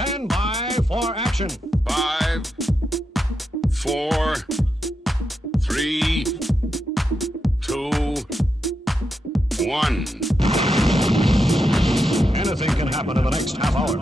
Stand by for action. 5, 4, 3, 2, 1. Anything can happen in the next half hour.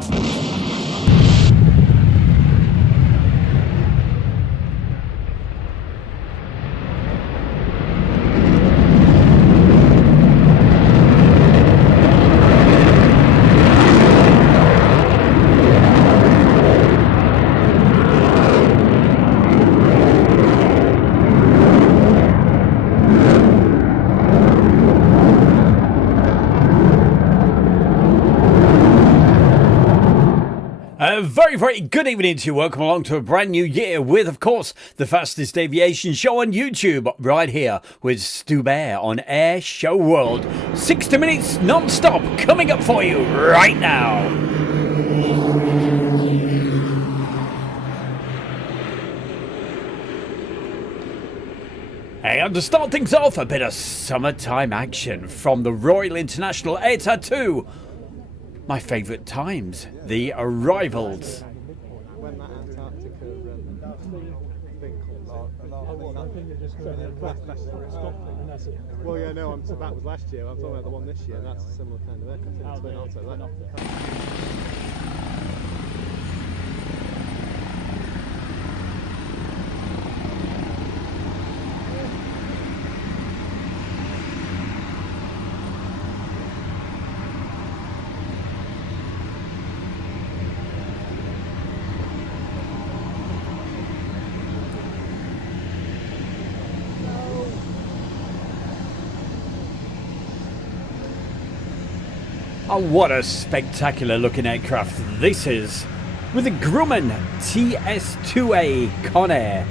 A very, very good evening to you. Welcome along to a brand new year with, of course, the fastest aviation show on YouTube, right here with Stu Bear on Air Show World. 60 minutes non-stop coming up for you right now. And to start things off, a bit of summertime action from the Royal International Air Tattoo. My favourite times, the arrivals. When that Antarctica well, yeah, no, that was last year. I'm talking about the one this year. That's a similar kind of aircraft. Twin Otter. Oh, what a spectacular looking aircraft this is, with the Grumman TS2A Conair.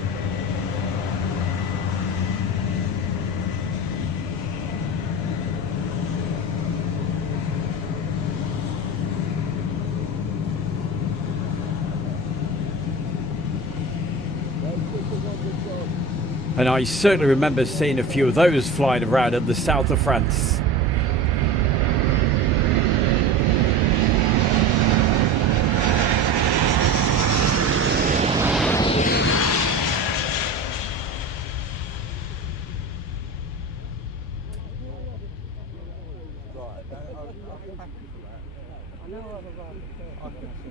And I certainly remember seeing a few of those flying around in the south of France.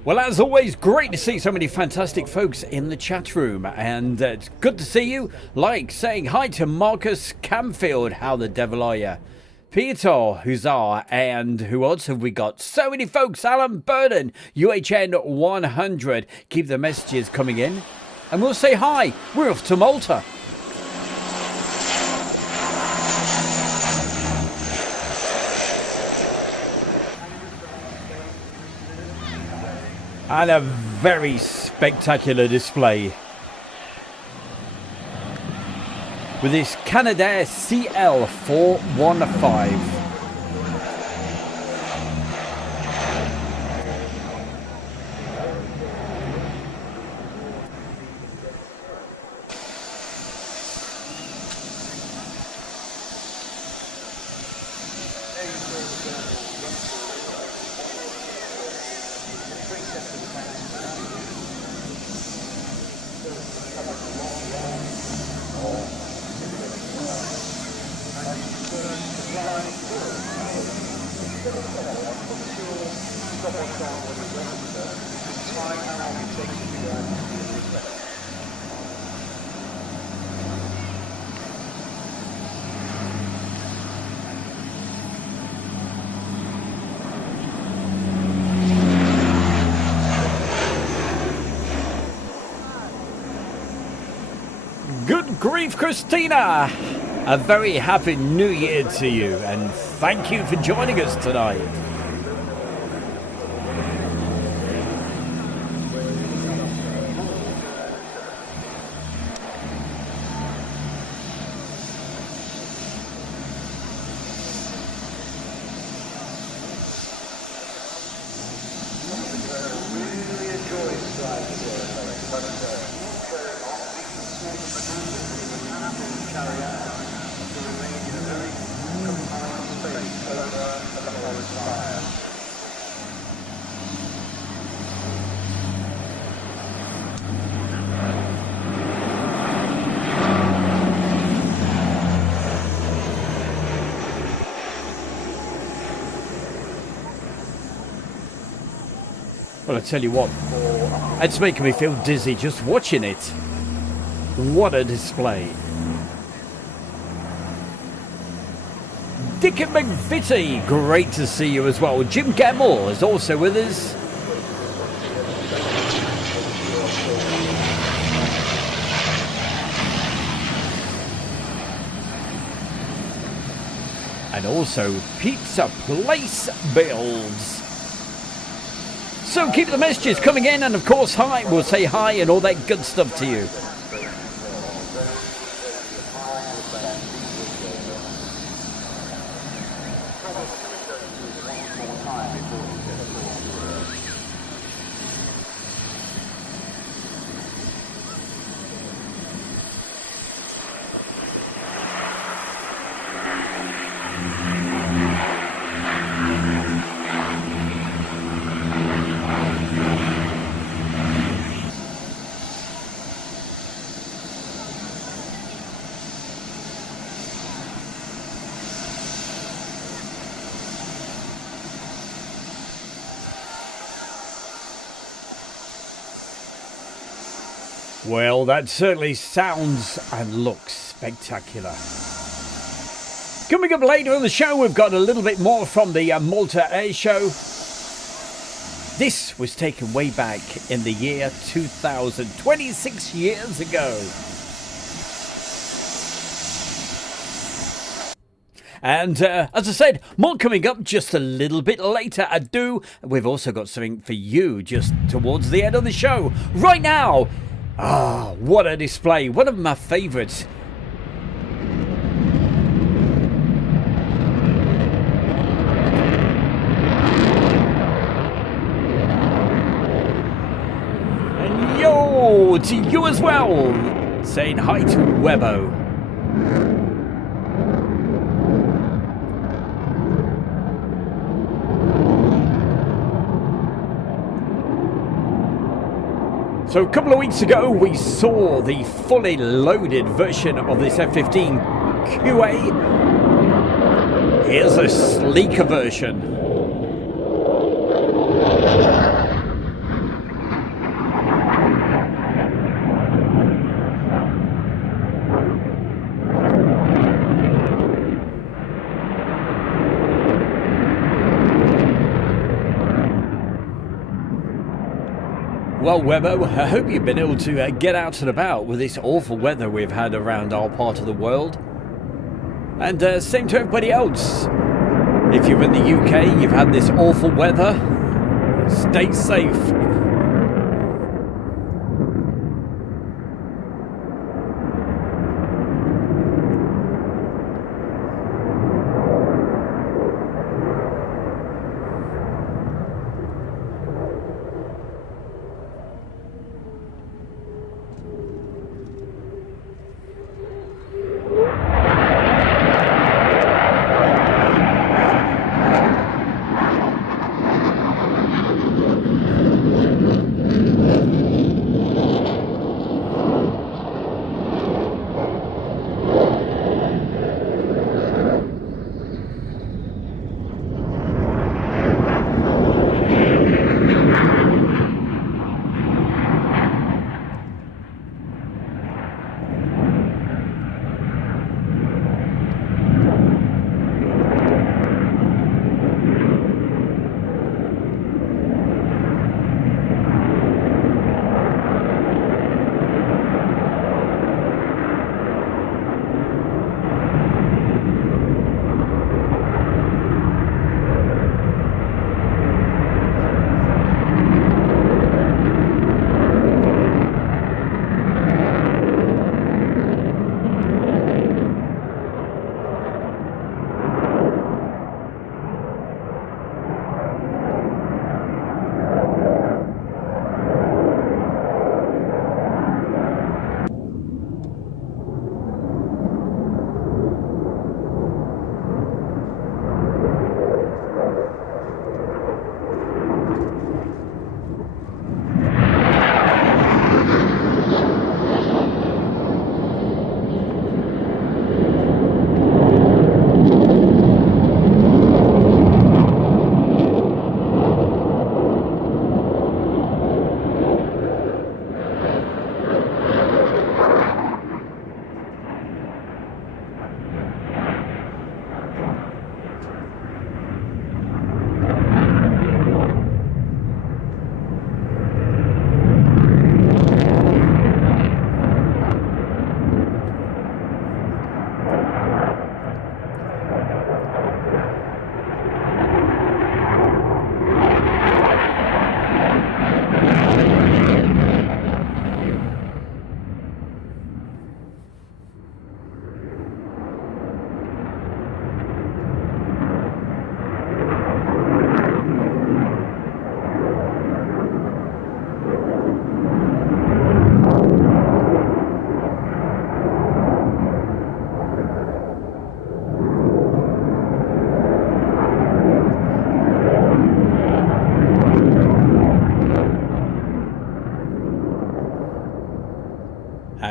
Well, as always, great to see so many fantastic folks in the chat room, and it's good to see you. Like saying hi to Marcus Camfield, how the devil are you? Peter Huzzar, and who else have we got? So many folks, Alan Burden, UHN 100. Keep the messages coming in, and we'll say hi. We're off to Malta. And a very spectacular display with this Canadair CL415. Good grief, Christina! A very happy new year to you, and thank you for joining us tonight. Well, I tell you what, it's making me feel dizzy just watching it. What a display. Dick and McVitie, great to see you as well. Jim Gamble is also with us. And also Pizza Place Builds. So keep the messages coming in, and of course hi, we'll say hi and all that good stuff to you. Well, that certainly sounds and looks spectacular. Coming up later on the show, we've got a little bit more from the Malta Air Show. This was taken way back in the year 2000, 26 years ago. And as I said, more coming up just a little bit later. We've also got something for you just towards the end of the show. Right now, what a display. One of my favourites. And yo, to you as well. Saying hi to Webbo. So a couple of weeks ago, we saw the fully loaded version of this F-15 QA. Here's a sleeker version. Well, Webbo, I hope you've been able to get out and about with this awful weather we've had around our part of the world. And same to everybody else. If you're in the UK, you've had this awful weather. Stay safe.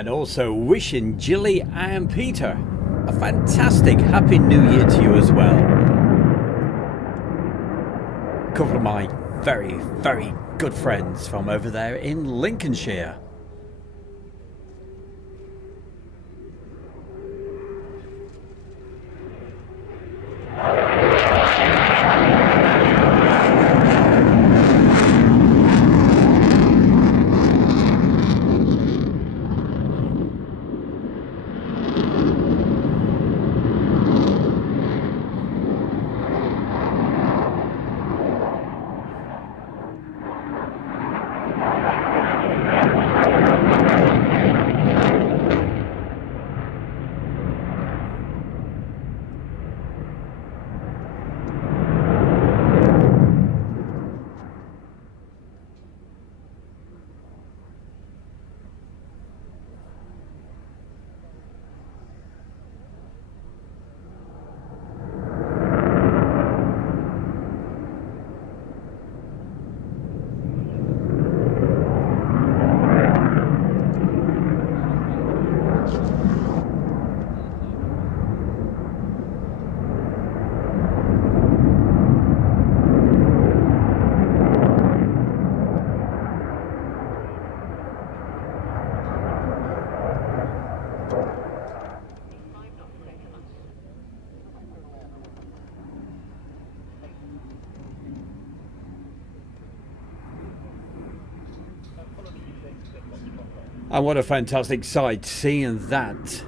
And also wishing Jilly and Peter a fantastic Happy New Year to you as well. A couple of my very, very good friends from over there in Lincolnshire. And what a fantastic sight seeing that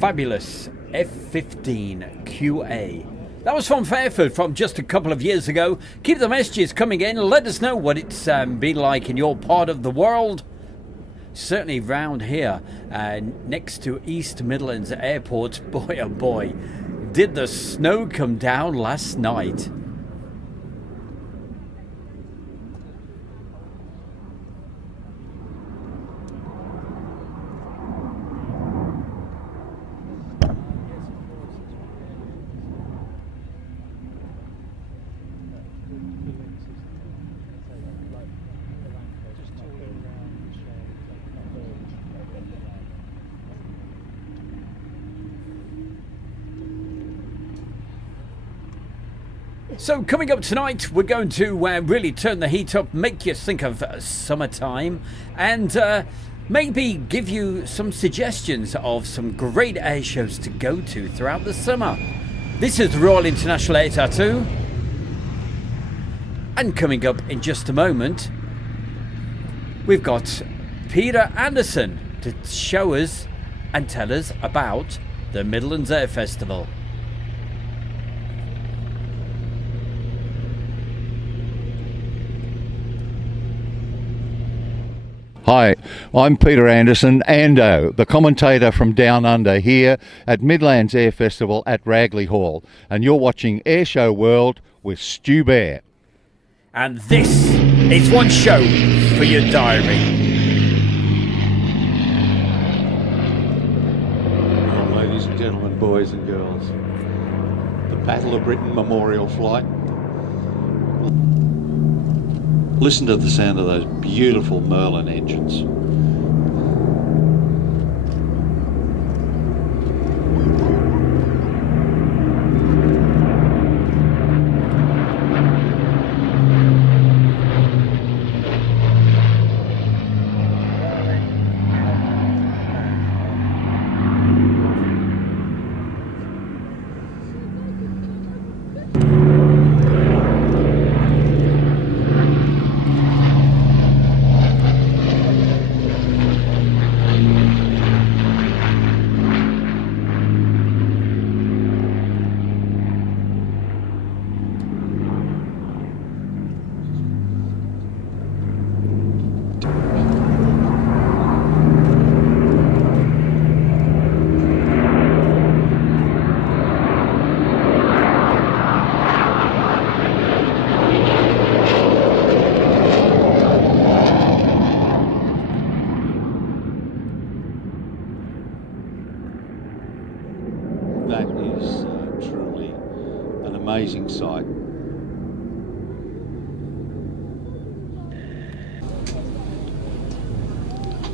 fabulous F-15 QA. That was from Fairford from just a couple of years ago. Keep the messages coming in. Let us know what it's been like in your part of the world. Certainly round here, next to East Midlands Airport, boy oh boy, did the snow come down last night. So coming up tonight, we're going to really turn the heat up, make you think of summertime, and maybe give you some suggestions of some great air shows to go to throughout the summer. This is the Royal International Air Tattoo. And coming up in just a moment, we've got Peter Anderson to show us and tell us about the Midlands Air Festival. Hi, I'm Peter Anderson, Ando, the commentator from Down Under here at Midlands Air Festival at Ragley Hall, and you're watching Airshow World with Stu Bear. And this is one show for your diary. Well, ladies and gentlemen, boys and girls, the Battle of Britain Memorial Flight. Listen to the sound of those beautiful Merlin engines.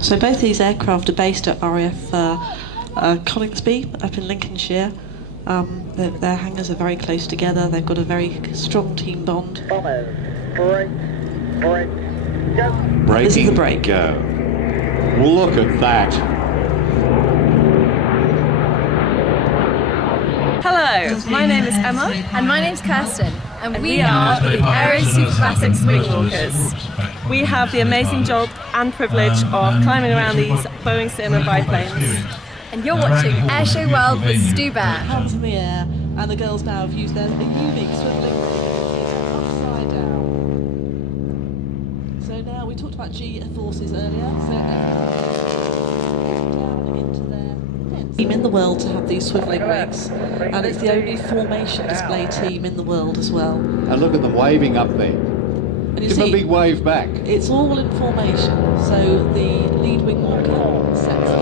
So both these aircraft are based at RAF Coningsby up in Lincolnshire. Their hangars are very close together. They've got a very strong team bond. Breaking, This is the break. go. Look at that. Hello, my name is Emma. And my name's Kirsten. And we are the Aero Super Classics Wingwalkers. We have the amazing job and privilege of climbing around these Boeing Cinema biplanes. And you're watching Airshow World with Stu Bear. Hands in the air, and the girls now have used their unique swiveling upside down. So now we talked about G forces earlier. So down into their heads. Team in the world to have these swiveling rigs, and it's the only formation display team in the world as well. And look at them waving up there. And you Give them a see, big wave back. it's all in formation. So the lead wing walker sets the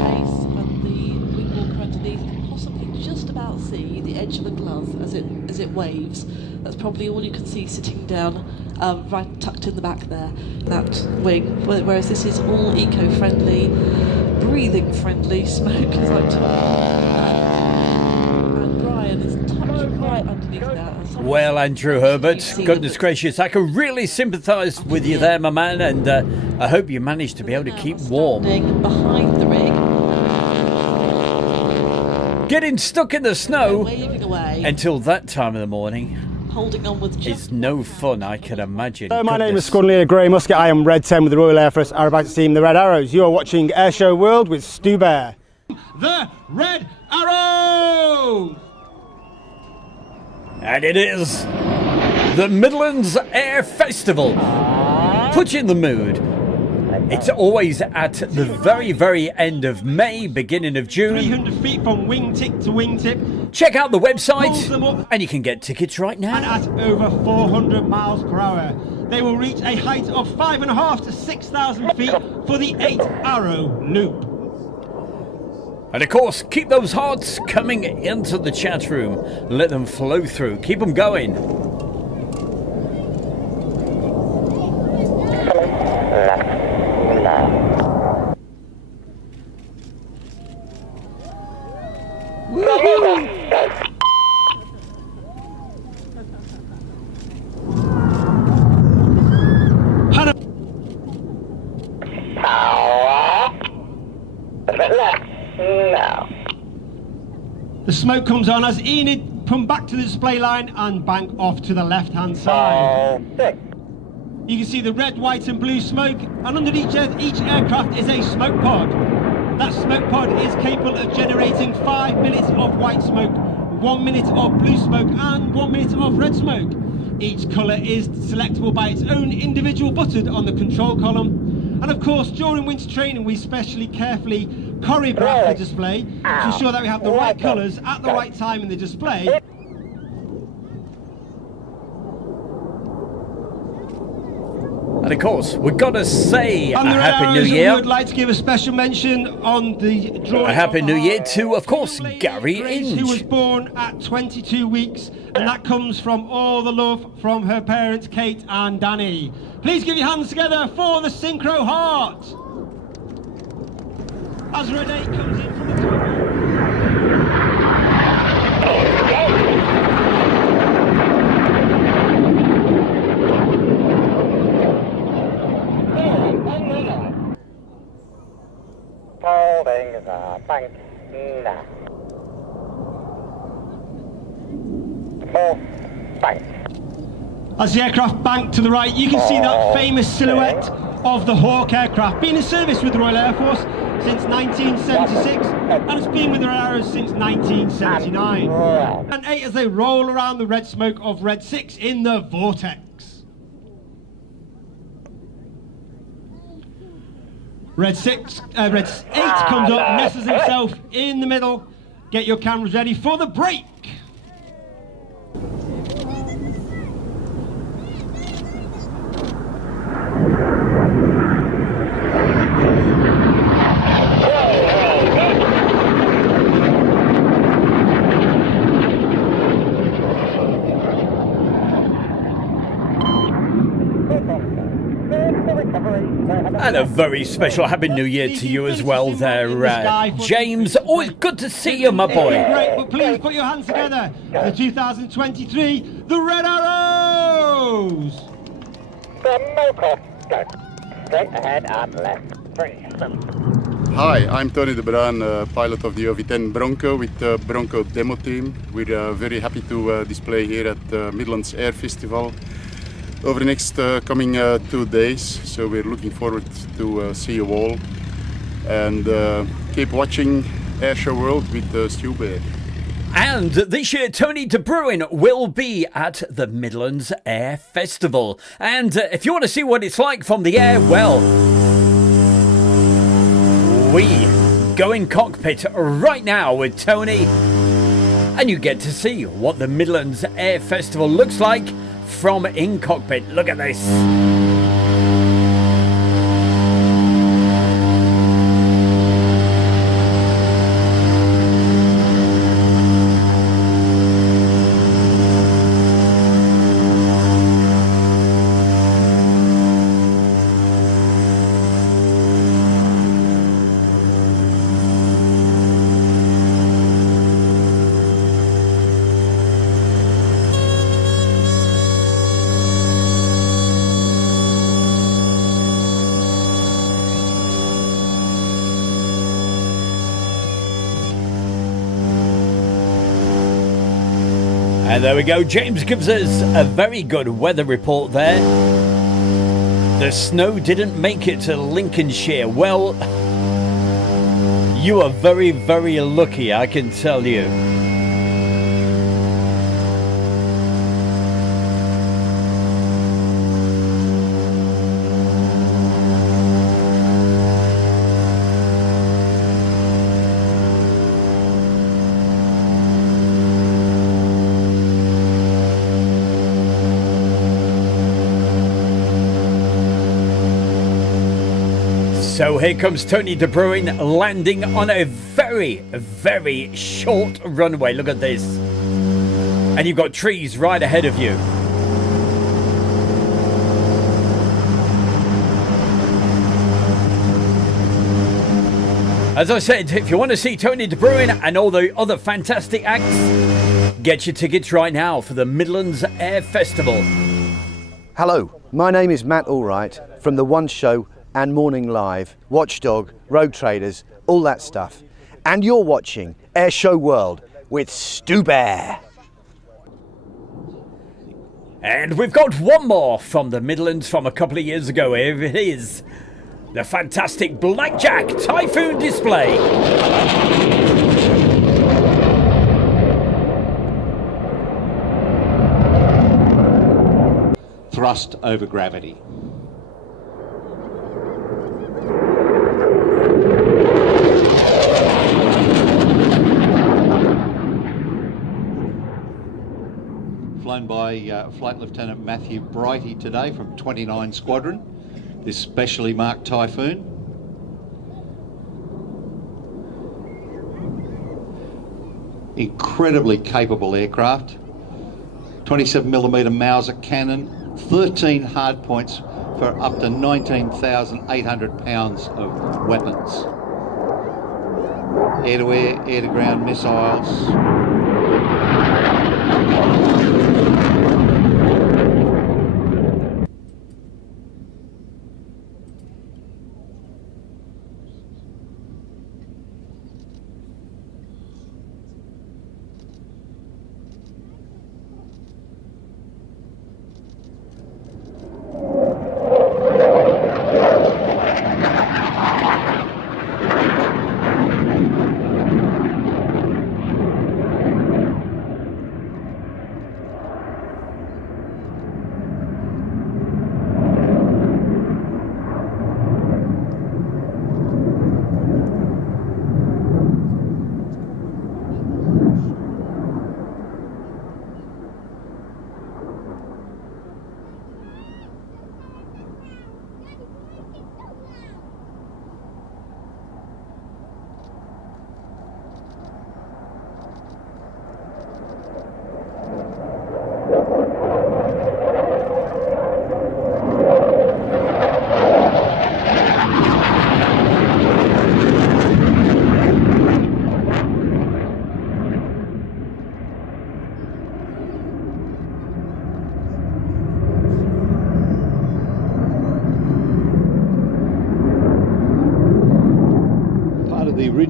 pace, and the wing walker underneath can possibly just about see the edge of the glove as it waves. That's probably all you can see sitting down, right tucked in the back there, that wing. Whereas this is all eco-friendly, breathing-friendly smoke, as I'm told. And Brian is tucked right underneath that. Well, Andrew Herbert, goodness gracious, I can really sympathise with you there, my man, and I hope you managed to be able to keep warm. Behind the rig, Getting stuck in the snow waving away, until that time of the morning holding on with just is no fun, I can imagine. Hello, my name is Goodness. Scudley Grey Musket. I am Red 10 with the Royal Air Force Aerobatics Team, the Red Arrows. You are watching Airshow World with Stu Bear. The Red Arrow! And it is the Midlands Air Festival. Put you in the mood. It's always at the very, very end of May, beginning of June. 300 feet from wingtip to wingtip, Check out the Pulls them website up. and you can get tickets right and now. at over 400 miles per hour. They will reach a height of 5,500 to 6,000 feet for the 8-arrow loop. And of course, keep those hearts coming into the chat room. Let them flow through. Keep them going. The smoke comes on as Enid come back to the display line and bank off to the left-hand side. You can see the red, white and blue smoke, and underneath each aircraft is a smoke pod. That smoke pod is capable of generating 5 minutes of white smoke, 1 minute of blue smoke and 1 minute of red smoke. Each colour is selectable by its own individual button on the control column. And of course, during winter training, we specially carefully choreograph the display to ensure that we have the right colours at the right time in the display. And of course, we've got to say a And the Red Happy New Arrows, we Year. would like to give a special mention on the drawing A Happy of New our Year to, of course, lady Gary Grace, who was Inge. born at 22 weeks, and that comes from all the love from her parents, Kate and Danny. Please give your hands together for the Synchro Heart. As Renee comes in from the top. Holding the bank now. Full bank. As the aircraft banked to the right, you can see that famous silhouette of the Hawk aircraft, being in service with the Royal Air Force since 1976, and it's been with the Red Arrows since 1979. And 8 as they roll around the red smoke of Red 6 in the vortex. Red 8 comes up, nestles himself in the middle. Get your cameras ready for the break. Recovery. And a very special Happy New Year to you as well there, James. Always good to see you, my boy. Great, but please put your hands together for the 2023, the Red Arrows! The Mocha. Go. Straight ahead and left. 3, 7. Hi, I'm Tony de Bruin, pilot of the OV10 Bronco with the Bronco demo team. We're very happy to display here at the Midlands Air Festival over the next coming 2 days. So we're looking forward to see you all. And keep watching Airshow World with Stu Bear. And this year, Tony de Bruin will be at the Midlands Air Festival. And if you want to see what it's like from the air, well, we go in cockpit right now with Tony. And you get to see what the Midlands Air Festival looks like from in cockpit. Look at this. And there we go. James gives us a very good weather report there. The snow didn't make it to Lincolnshire. Well, you are very, very lucky, I can tell you. So here comes Tony de Bruin landing on a very, very short runway. Look at this. And you've got trees right ahead of you. As I said, if you want to see Tony de Bruin and all the other fantastic acts, get your tickets right now for the Midlands Air Festival. Hello, my name is Matt Allwright from The One Show and Morning Live, Watchdog, Road Traders, all that stuff. And you're watching Airshow World with Stu Bear. And we've got one more from the Midlands from a couple of years ago. Here it is. The fantastic Blackjack Typhoon display. Thrust over gravity. Flown by Flight Lieutenant Matthew Brighty today from 29 Squadron, this specially marked Typhoon. Incredibly capable aircraft, 27mm Mauser cannon, 13 hard points for up to 19,800 pounds of weapons. Air-to-air, air-to-ground missiles.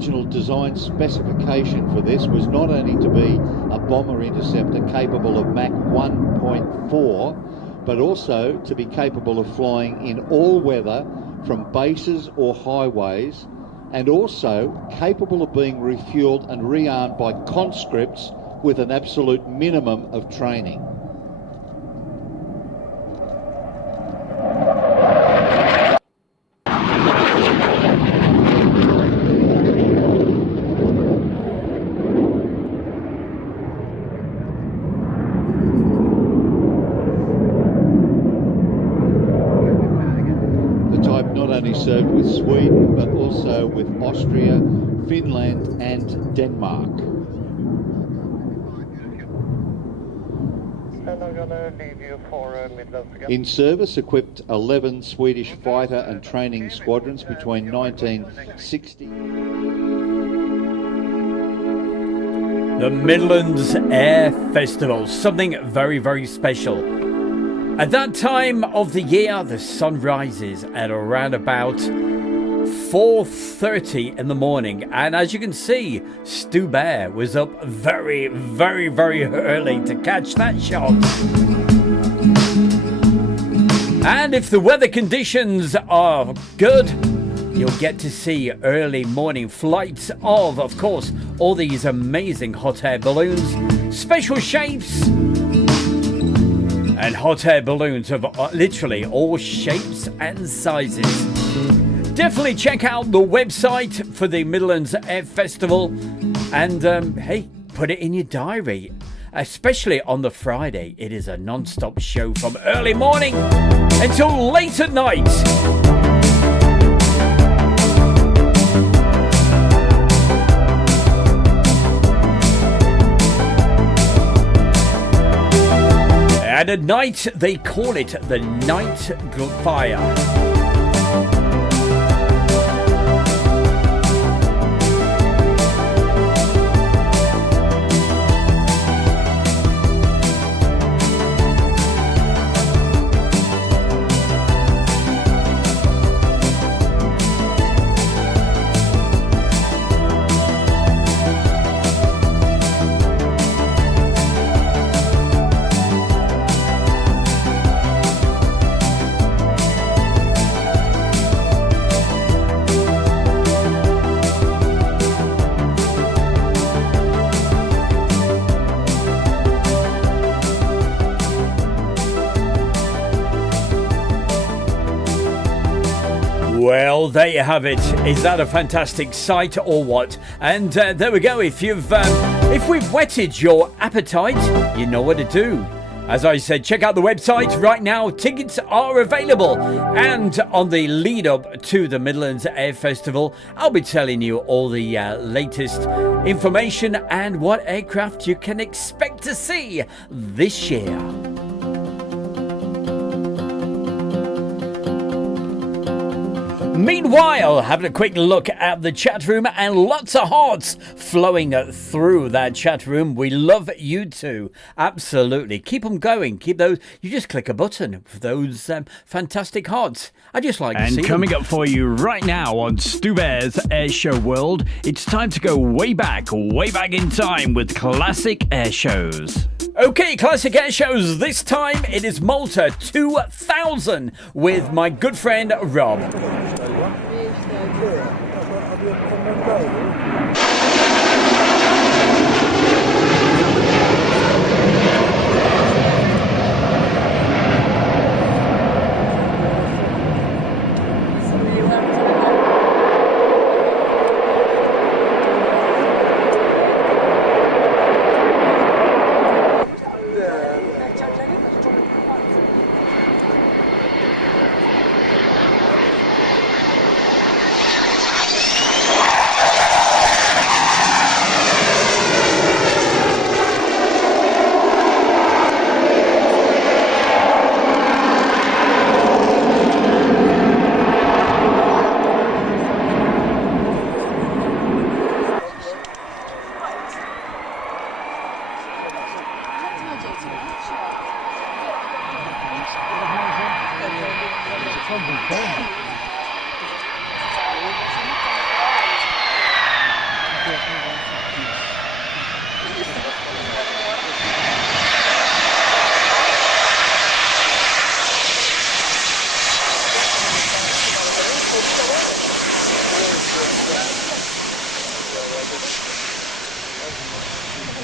original design specification for this was not only to be a bomber interceptor capable of Mach 1.4, but also to be capable of flying in all weather from bases or highways, and also capable of being refueled and rearmed by conscripts with an absolute minimum of training. Served with Sweden, but also with Austria, Finland and Denmark. And I'm gonna leave you for Midlands again. In service equipped 11 Swedish fighter and training squadrons between 1960. The Midlands Air Festival, something very, very special. At that time of the year, the sun rises at around about 4:30 in the morning. And as you can see, Stu Bear was up very, very, very early to catch that shot. And if the weather conditions are good, you'll get to see early morning flights of course, all these amazing hot air balloons, special shapes, and hot air balloons of literally all shapes and sizes. Definitely check out the website for the Midlands Air Festival, and hey, put it in your diary. Especially on the Friday, it is a non-stop show from early morning until late at night. And at night, they call it the Night Fire. Well, there you have it. Is that a fantastic sight or what? And there we go. If we've whetted your appetite, you know what to do. As I said, check out the website right now. Tickets are available. And on the lead up to the Midlands Air Festival, I'll be telling you all the latest information and what aircraft you can expect to see this year. Meanwhile, having a quick look at the chat room, and lots of hearts flowing through that chat room. We love you too. Absolutely. Keep them going. Keep those. You just click a button for those fantastic hearts. I just like to see them. And coming up for you right now on Stu Bear's Airshow World, it's time to go way back in time with classic air shows. Okay, classic air shows. This time it is Malta 2000 with my good friend Rob.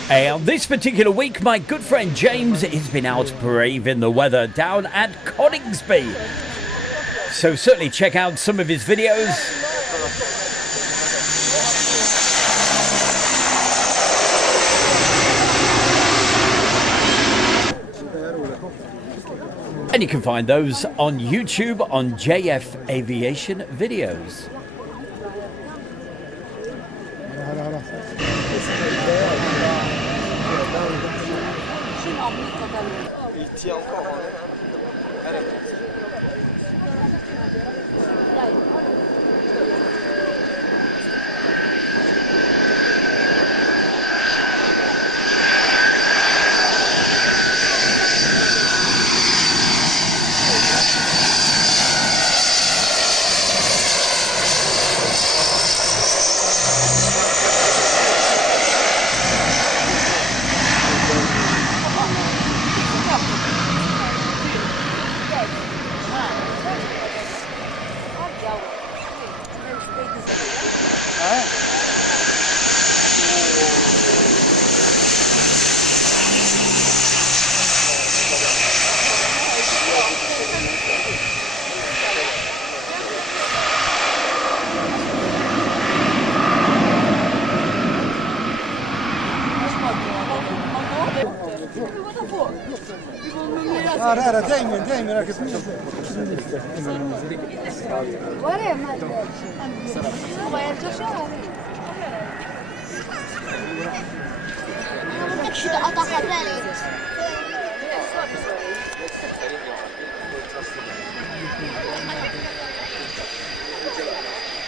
This particular week, my good friend James has been out braving the weather down at Coningsby. So certainly check out some of his videos. And you can find those on YouTube on JF Aviation Videos.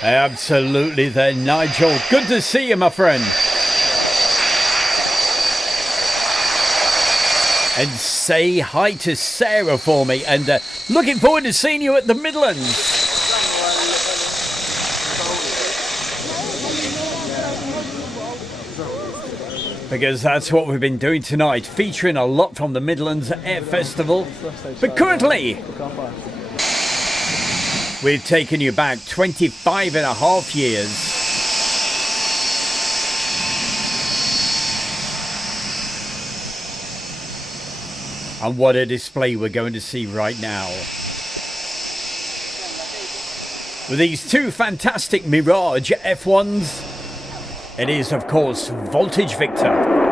Absolutely there, Nigel. Good to see you, my friend. And say hi to Sarah for me. And looking forward to seeing you at the Midlands. Because that's what we've been doing tonight, featuring a lot from the Midlands Air Festival. But currently, we've taken you back 25 and a half years. And what a display we're going to see right now. With these two fantastic Mirage F1s, it is, of course, Voltage Victor.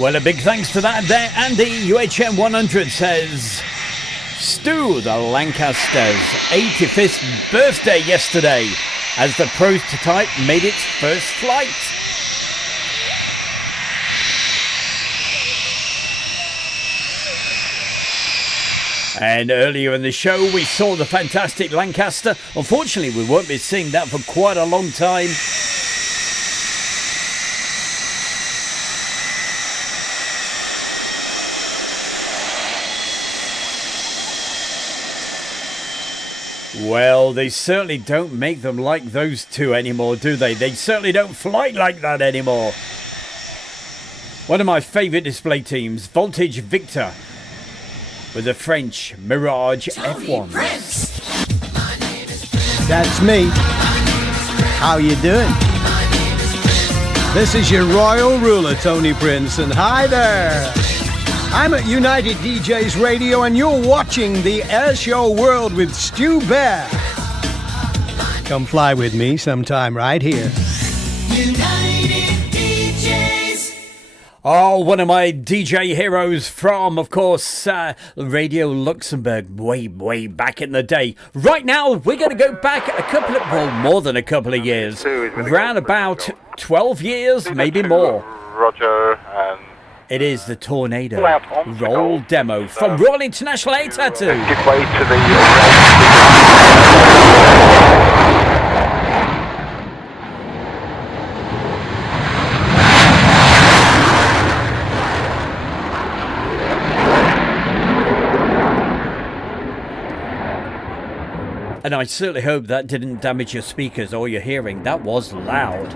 Well, a big thanks to that there, Andy. UHM 100 says, Stu, the Lancaster's 85th birthday yesterday as the prototype made its first flight. And earlier in the show, we saw the fantastic Lancaster. Unfortunately, we won't be seeing that for quite a long time. Well, they certainly don't make them like those two anymore, do they? They certainly don't fly like that anymore. One of my favourite display teams, Voltage Victor, with the French Mirage F1. That's me. How you doing? This is your royal ruler, Tony Prince, and hi there. I'm at United DJs Radio, and you're watching the Airshow World with Stu Bear. Come fly with me sometime right here. United DJs. Oh, one of my DJ heroes from, of course, Radio Luxembourg, way back in the day. Right now, we're going to go back a couple of, well, more than a couple of years. Around about 12 years, maybe more. Roger, and it is the Tornado Roll Demo from Royal International Air Tattoo. give way to the And I certainly hope that didn't damage your speakers or your hearing. That was loud.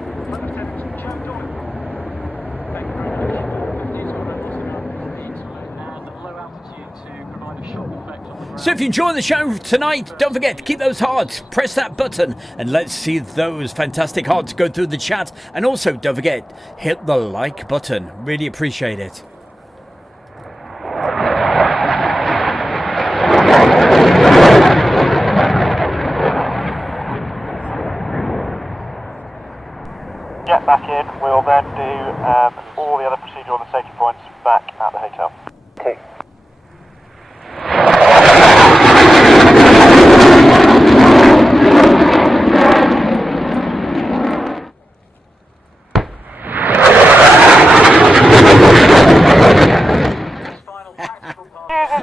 So if you enjoy the show tonight, don't forget to keep those hearts, press that button, and let's see those fantastic hearts go through the chat. And also, don't forget, hit the like button. Really appreciate it. Get back in. We'll then do all the other procedure on the safety points back at the hotel. Okay.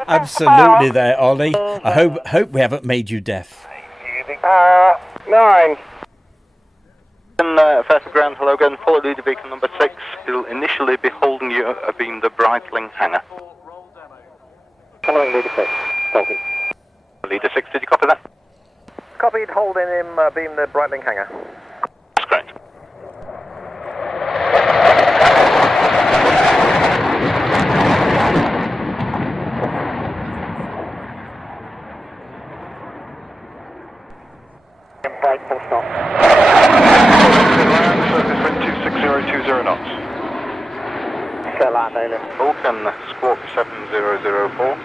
Absolutely there, Ollie. I hope we haven't made you deaf. 9. First ground, hello again. Follow leader vehicle number 6. He'll initially be holding you abeam the Breitling hangar. Following leader 6. Talking. Leader 6, did you copy that? Copied, holding him abeam the Breitling hangar. That's great. Right, full stop. Surface wind 26020 knots. Carolina, Taylor. Vulcan, squawk 7004.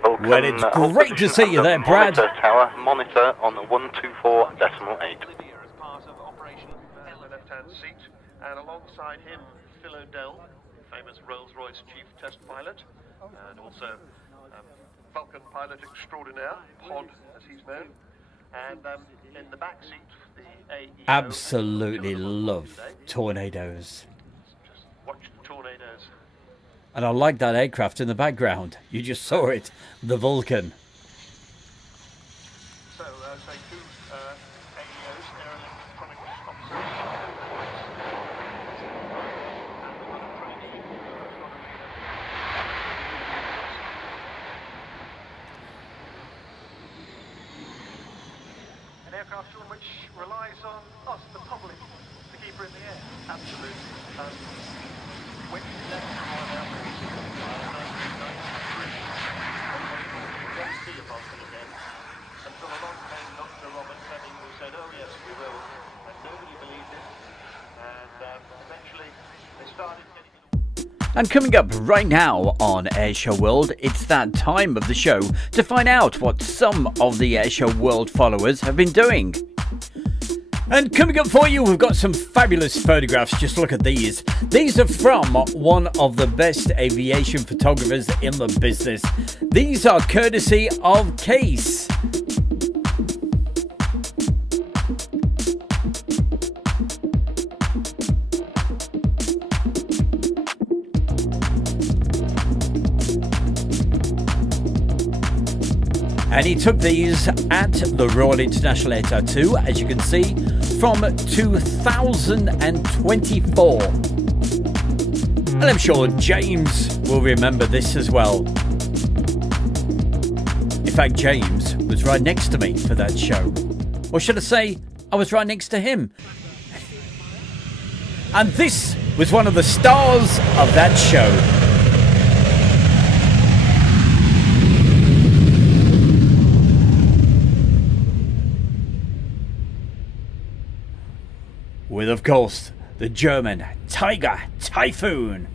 Vulcan, Well, it's great to see you there, Brad. Monitor tower, monitor on 124.8. Left-hand seat, and alongside him, Phil O'Dell, famous Rolls-Royce chief test pilot, and also Vulcan pilot extraordinaire, Pod as he's known, and in the back seat, the AEO. Absolutely love tornadoes. Just watch the tornadoes. And I like that aircraft in the background. You just saw it, the Vulcan. So, say two AEOs, air electronics officers. An aircraft which relies on us, the public, to keep her in the air. Absolutely. When you left see a Vulcan again, until along came Dr. Robert Fleming, who said, oh yes, we will, and nobody believed it, and eventually they started getting... And coming up right now on Airshow World, it's that time of the show to find out what some of the Airshow World followers have been doing. And coming up for you, we've got some fabulous photographs. Just look at these. These are from one of the best aviation photographers in the business. These are courtesy of Case. And he took these at the Royal International Air Tattoo, as you can see, from 2024. And I'm sure James will remember this as well. In fact, James was right next to me for that show. Or should I say, I was right next to him. And this was one of the stars of that show. With, of course, the German Tiger Typhoon.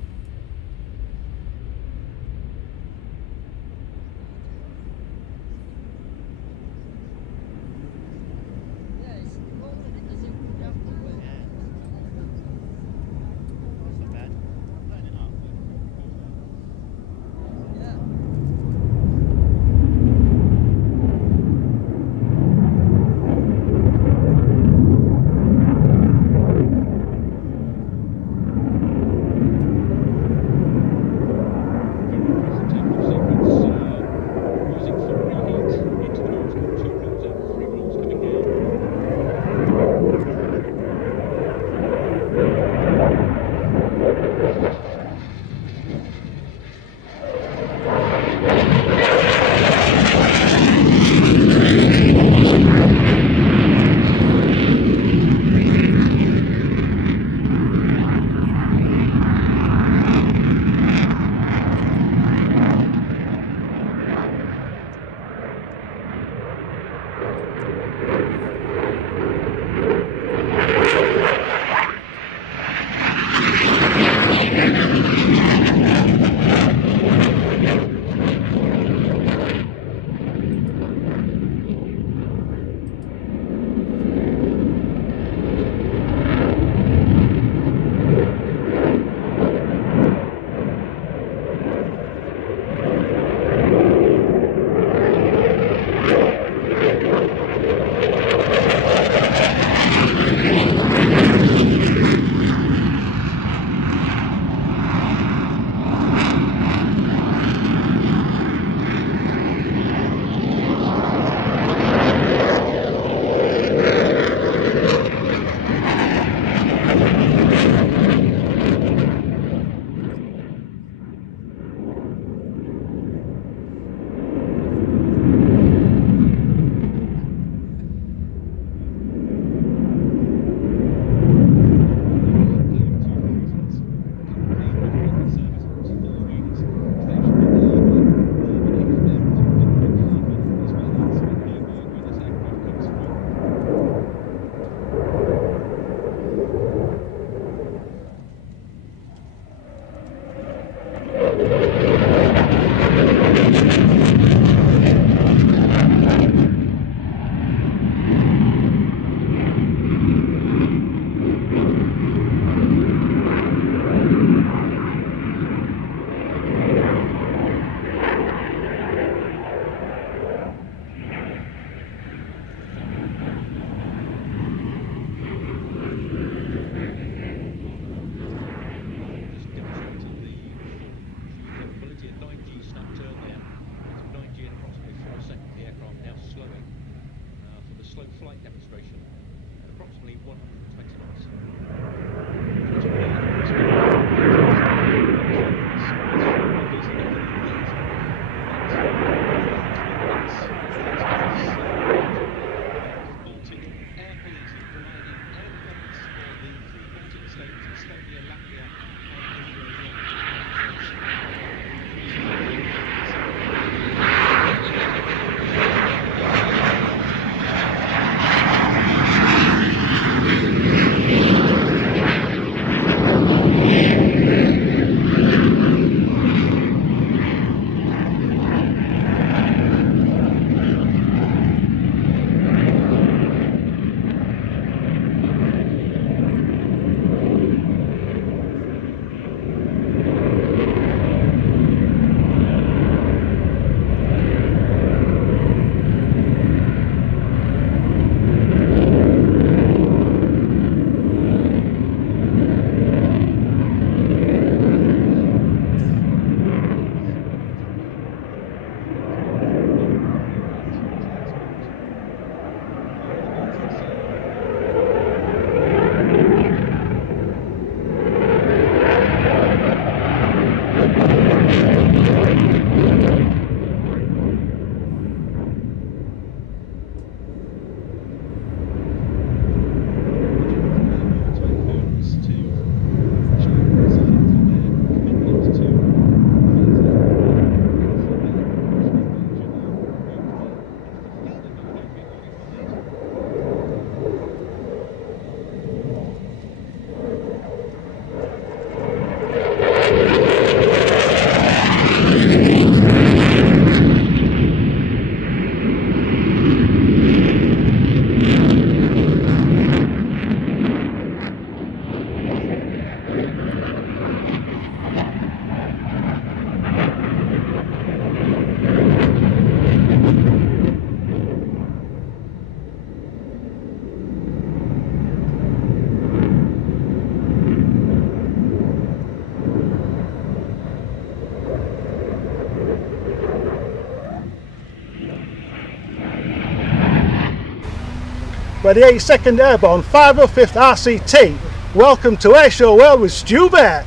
We're the 82nd Airborne 505th RCT. Welcome to Airshow World with Stu Bear.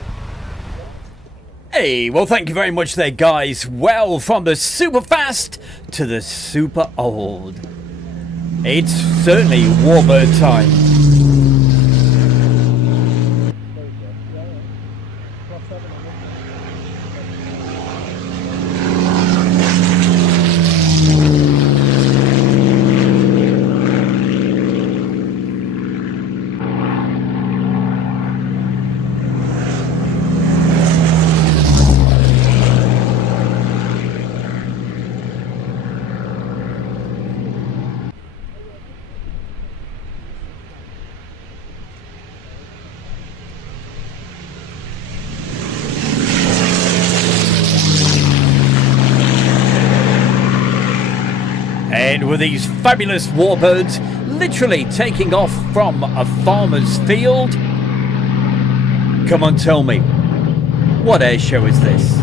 Hey, well, thank you very much there, guys. Well, from the super fast to the super old, it's certainly Warbird time. And with these fabulous warbirds literally taking off from a farmer's field, come on, tell me, what air show is this?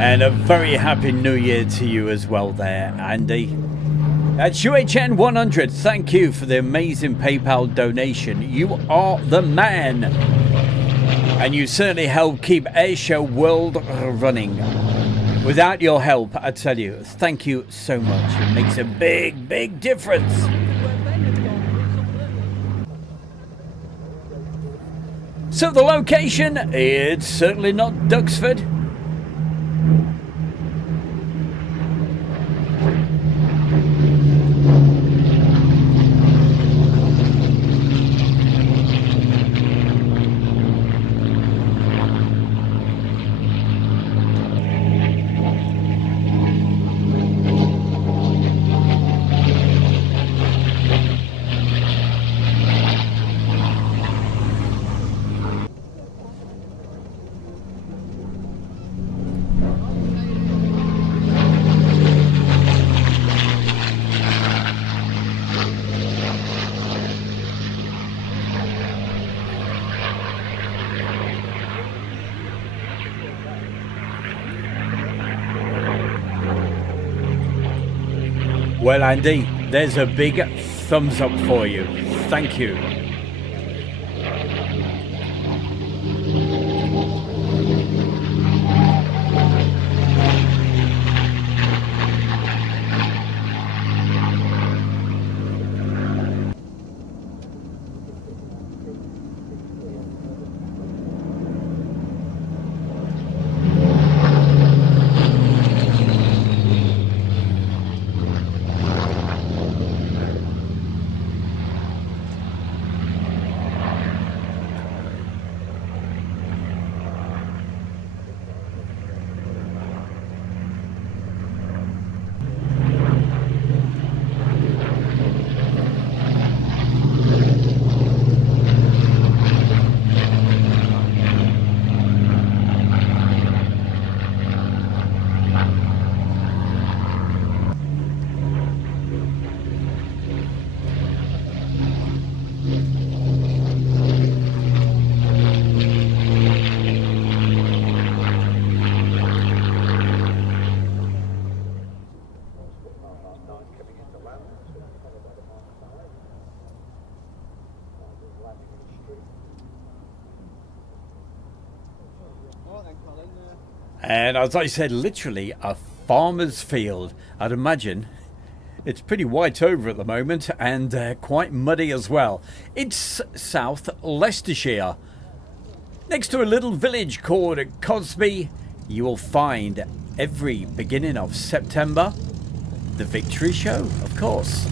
And a very happy new year to you as well there, Andy. That's UHN 100. Thank you for the amazing PayPal donation. You are the man. And you certainly help keep Airshow World running. Without your help, I tell you, thank you so much. It makes a big, big difference. So the location, it's certainly not Duxford. Well, Andy, there's a big thumbs up for you. Thank you. And as I said, literally a farmer's field. I'd imagine It's pretty white over at the moment and quite muddy as well. It's South Leicestershire. Next to a little village called Cosby, you will find every beginning of September the Victory Show, of course.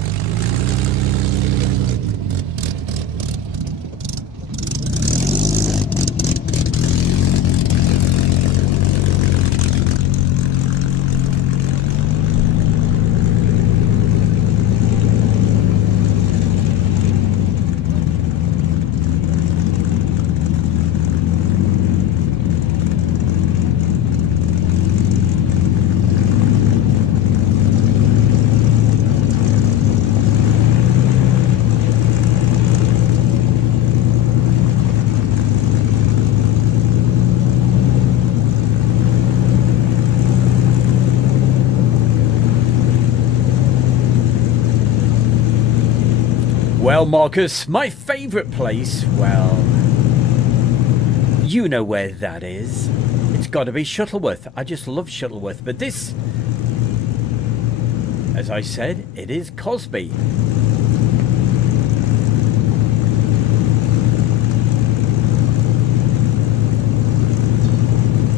Well, Marcus, my favourite place, well, you know where that is. It's got to be Shuttleworth. I just love Shuttleworth. But this, as I said, it is Cosby.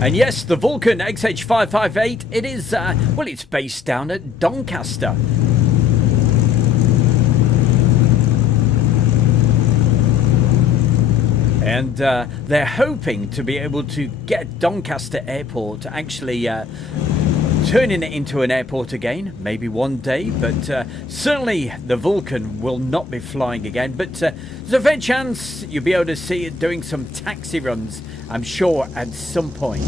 And yes, the Vulcan XH558, it is, well, it's based down at Doncaster. And they're hoping to be able to get Doncaster Airport actually turning it into an airport again, maybe one day. But certainly the Vulcan will not be flying again. But there's a fair chance you'll be able to see it doing some taxi runs, I'm sure, at some point.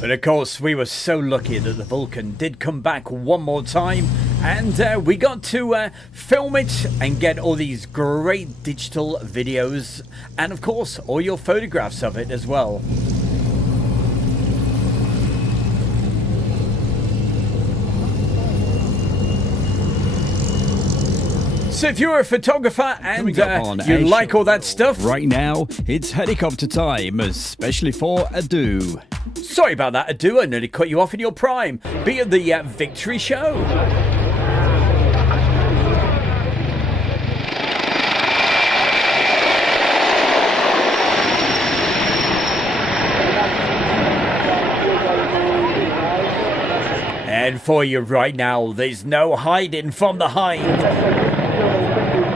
But of course, we were so lucky that the Vulcan did come back one more time, and we got to film it and get all these great digital videos, and of course, all your photographs of it as well. So if you're a photographer and you like all that stuff... Right now, it's helicopter time, especially for Adu. Sorry about that, Adu. I nearly cut you off in your prime. Be at the Victory Show. And for you right now, there's no hiding from the Hind.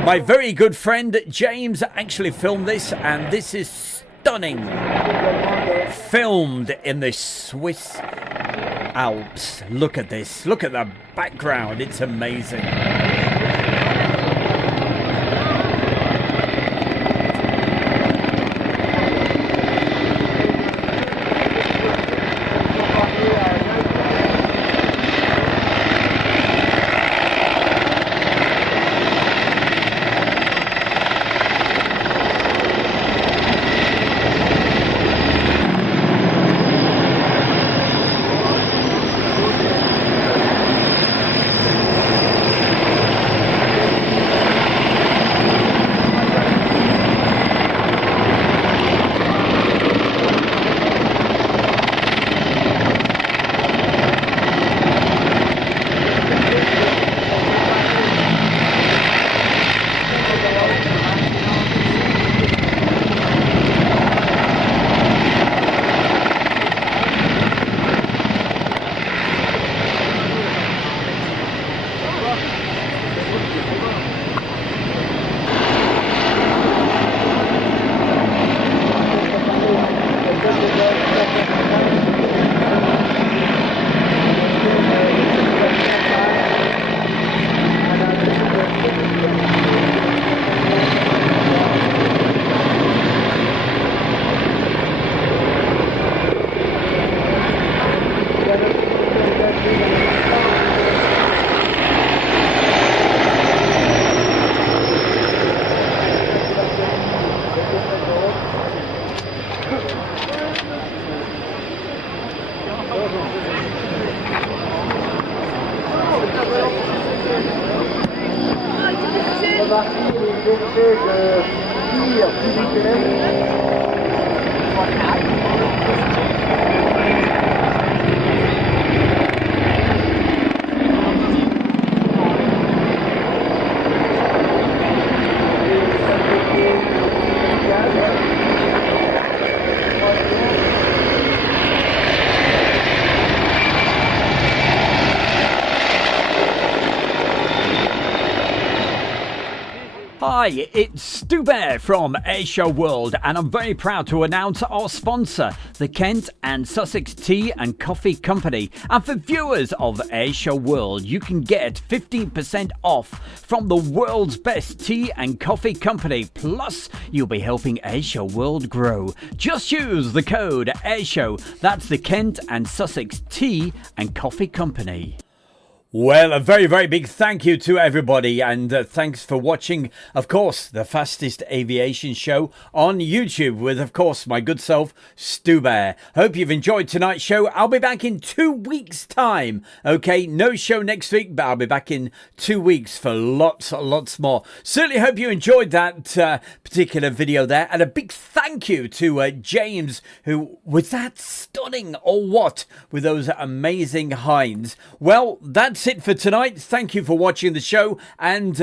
My very good friend James actually filmed this, and this is stunning. Filmed in the Swiss Alps. Look at this. Look at the background. It's amazing. Hi, it's Stu Bear from Airshow World, and I'm very proud to announce our sponsor, the Kent and Sussex Tea and Coffee Company. And for viewers of Airshow World, you can get 15% off from the world's best tea and coffee company. Plus, you'll be helping Airshow World grow. Just use the code Airshow. That's the Kent and Sussex Tea and Coffee Company. Well, a very, very big thank you to everybody, and thanks for watching, of course, the fastest aviation show on YouTube with, of course, my good self, Stu Bear. Hope you've enjoyed tonight's show. I'll be back in 2 weeks' time. Okay, no show next week, but I'll be back in 2 weeks for lots more. Certainly hope you enjoyed that particular video there, and a big thank you to James, who was that stunning or what with those amazing hinds. Well, that's it for tonight. Thank you for watching the show, and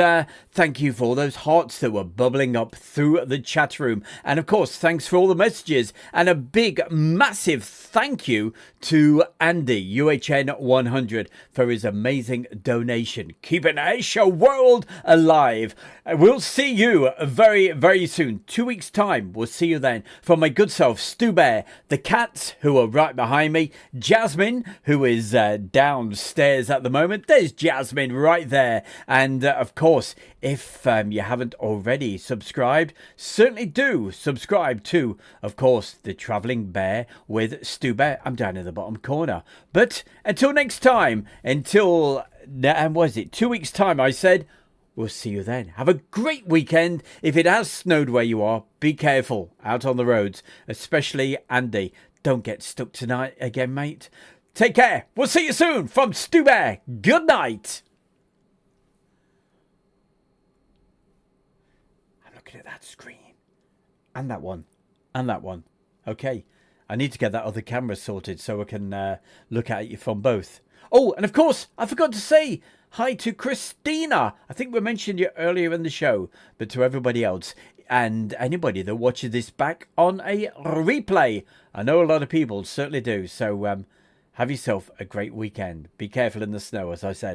thank you for all those hearts that were bubbling up through the chat room, and of course thanks for all the messages, and a big massive thank you to Andy UHN 100 for his amazing donation, keeping Airshow World alive. We'll see you very, very soon. 2 weeks time, we'll see you then. From my good self, Stu Bear, the cats who are right behind me, Jasmine, who is downstairs at the moment. There's Jasmine right there. And of course, if you haven't already subscribed, certainly do subscribe to, of course, the Travelling Bear with Stu Bear. I'm down in the bottom corner. But until next time, until, and was it 2 weeks time, I said, we'll see you then. Have a great weekend. If it has snowed where you are, be careful out on the roads, especially Andy. Don't get stuck tonight again, mate. Take care. We'll see you soon from Stu Bear. Good night. I'm looking at that screen. And that one. And that one. Okay. I need to get that other camera sorted so I can look at you from both. Oh, and of course, I forgot to say hi to Christina. I think we mentioned you earlier in the show, but to everybody else and anybody that watches this back on a replay. I know a lot of people certainly do. So have yourself a great weekend. Be careful in the snow, as I said.